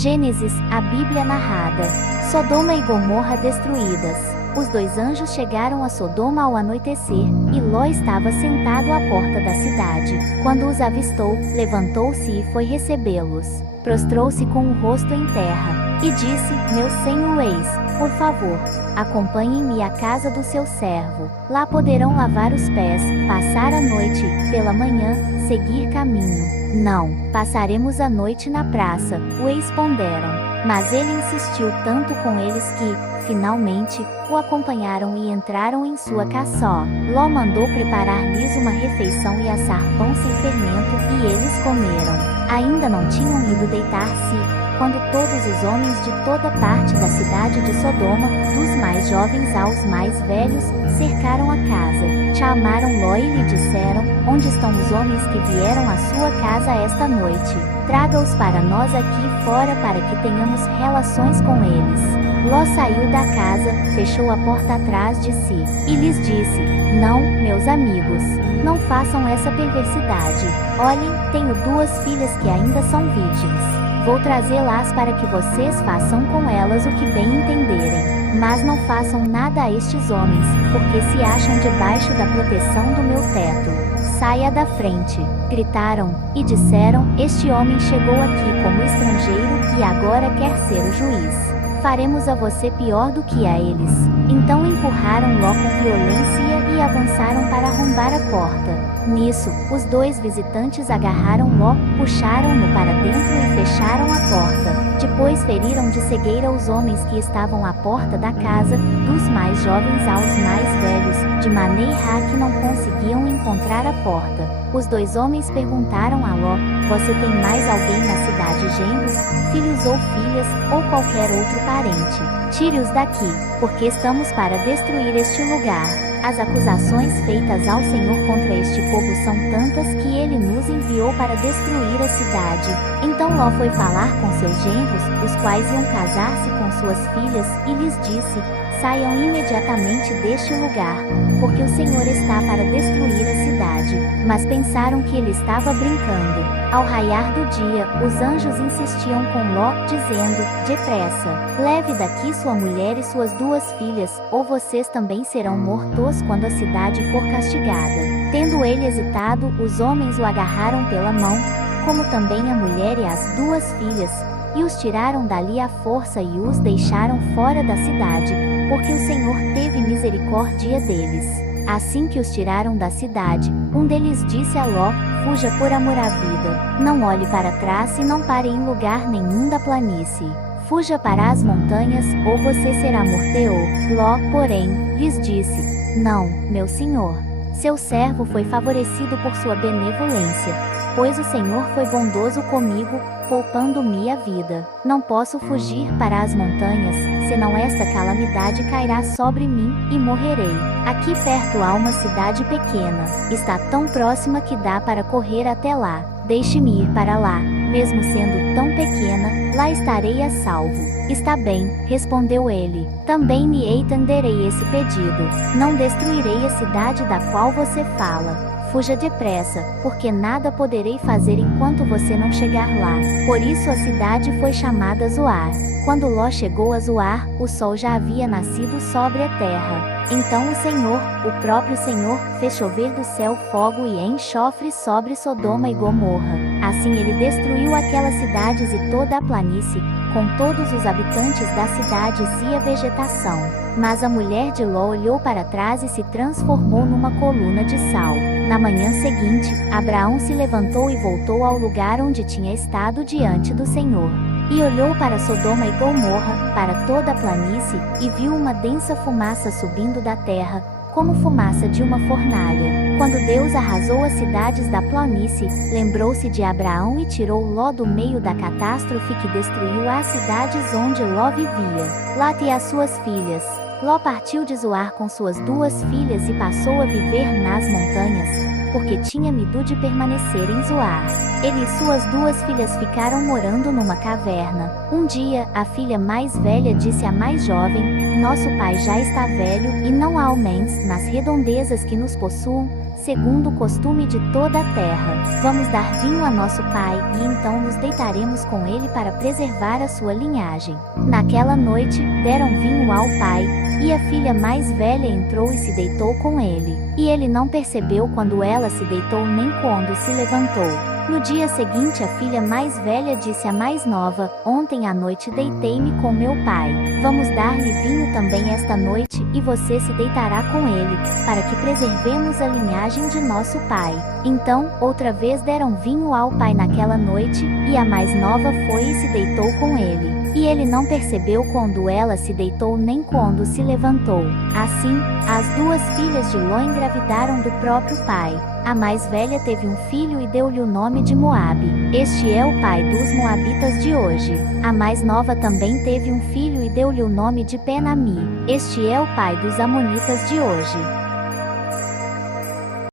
Gênesis, a Bíblia narrada. Sodoma e Gomorra destruídas. Os dois anjos chegaram a Sodoma ao anoitecer, e Ló estava sentado à porta da cidade. Quando os avistou, levantou-se e foi recebê-los. Prostrou-se com o rosto em terra, e disse: Meus senhores, por favor, acompanhem-me à casa do seu servo. Lá poderão lavar os pés, passar a noite, pela manhã, seguir caminho. Não, passaremos a noite na praça, o responderam. Mas ele insistiu tanto com eles que, finalmente, o acompanharam e entraram em sua caçó. Ló mandou preparar-lhes uma refeição e assar pão sem fermento, e eles comeram. Ainda não tinham ido deitar-se, quando todos os homens de toda parte da cidade de Sodoma, dos mais jovens aos mais velhos, cercaram a casa. Chamaram Ló e lhe disseram: Onde estão os homens que vieram à sua casa esta noite? Traga-os para nós aqui fora para que tenhamos relações com eles. Ló saiu da casa, fechou a porta atrás de si, e lhes disse: Não, meus amigos, não façam essa perversidade. Olhem, tenho 2 filhas que ainda são virgens. Vou trazê-las para que vocês façam com elas o que bem entenderem. Mas não façam nada a estes homens, porque se acham debaixo da proteção do meu teto. Saia da frente, gritaram, e disseram: Este homem chegou aqui como estrangeiro, e agora quer ser o juiz. Faremos a você pior do que a eles. Então empurraram Ló com violência e avançaram para arrombar a porta. Nisso, os 2 visitantes agarraram Ló, puxaram-no para dentro e fecharam a porta. Depois feriram de cegueira os homens que estavam à porta da casa, dos mais jovens aos mais velhos, de maneira que não conseguiam encontrar a porta. Os 2 homens perguntaram a Ló: Você tem mais alguém na cidade, genros, filhos ou filhas, ou qualquer outro parente? Tire-os daqui, porque estamos para destruir este lugar. As acusações feitas ao Senhor contra este povo são tantas que ele nos enviou para destruir a cidade. Então Ló foi falar com seus genros, os quais iam casar-se com suas filhas, e lhes disse: Saiam imediatamente deste lugar, porque o Senhor está para destruir a cidade. Mas pensaram que ele estava brincando. Ao raiar do dia, os anjos insistiam com Ló, dizendo: Depressa, leve daqui sua mulher e suas 2 filhas, ou vocês também serão mortos quando a cidade for castigada. Tendo ele hesitado, os homens o agarraram pela mão, como também a mulher e as 2 filhas, e os tiraram dali à força e os deixaram fora da cidade, porque o Senhor teve misericórdia deles. Assim que os tiraram da cidade, um deles disse a Ló: Fuja por amor à vida, não olhe para trás e não pare em lugar nenhum da planície. Fuja para as montanhas, ou você será morto. Ló, porém, lhes disse: Não, meu senhor. Seu servo foi favorecido por sua benevolência, pois o Senhor foi bondoso comigo, poupando-me a vida. Não posso fugir para as montanhas, senão esta calamidade cairá sobre mim, e morrerei. Aqui perto há uma cidade pequena, está tão próxima que dá para correr até lá. Deixe-me ir para lá, mesmo sendo tão pequena, lá estarei a salvo. Está bem, respondeu ele. Também lhe atenderei esse pedido. Não destruirei a cidade da qual você fala. Fuja depressa, porque nada poderei fazer enquanto você não chegar lá. Por isso a cidade foi chamada Zoar. Quando Ló chegou a Zoar, o sol já havia nascido sobre a terra. Então o Senhor, o próprio Senhor, fez chover do céu fogo e enxofre sobre Sodoma e Gomorra. Assim ele destruiu aquelas cidades e toda a planície, com todos os habitantes das cidades e a vegetação. Mas a mulher de Ló olhou para trás e se transformou numa coluna de sal. Na manhã seguinte, Abraão se levantou e voltou ao lugar onde tinha estado diante do Senhor. E olhou para Sodoma e Gomorra, para toda a planície, e viu uma densa fumaça subindo da terra, como fumaça de uma fornalha. Quando Deus arrasou as cidades da planície, lembrou-se de Abraão e tirou Ló do meio da catástrofe que destruiu as cidades onde Ló vivia. Lá e as suas filhas. Ló partiu de Zoar com suas 2 filhas e passou a viver nas montanhas, porque tinha medo de permanecer em Zoar. Ele e suas 2 filhas ficaram morando numa caverna. Um dia, a filha mais velha disse à mais jovem: Nosso pai já está velho, e não há homens nas redondezas que nos possuam. segundo o costume de toda a terra. Vamos dar vinho a nosso pai, e então nos deitaremos com ele para preservar a sua linhagem. Naquela noite, deram vinho ao pai, e a filha mais velha entrou e se deitou com ele. E ele não percebeu quando ela se deitou nem quando se levantou. No dia seguinte, a filha mais velha disse à mais nova: ontem à noite deitei-me com meu pai. Vamos dar-lhe vinho também esta noite, e você se deitará com ele, para que preservemos a linhagem de nosso pai. Então, outra vez deram vinho ao pai naquela noite, e a mais nova foi e se deitou com ele. E ele não percebeu quando ela se deitou nem quando se levantou. Assim, as duas filhas de Ló engravidaram do próprio pai. A mais velha teve um filho e deu-lhe o nome de Moabe. Este é o pai dos moabitas de hoje. A mais nova também teve um filho e deu-lhe o nome de Penami. Este é o pai dos amonitas de hoje.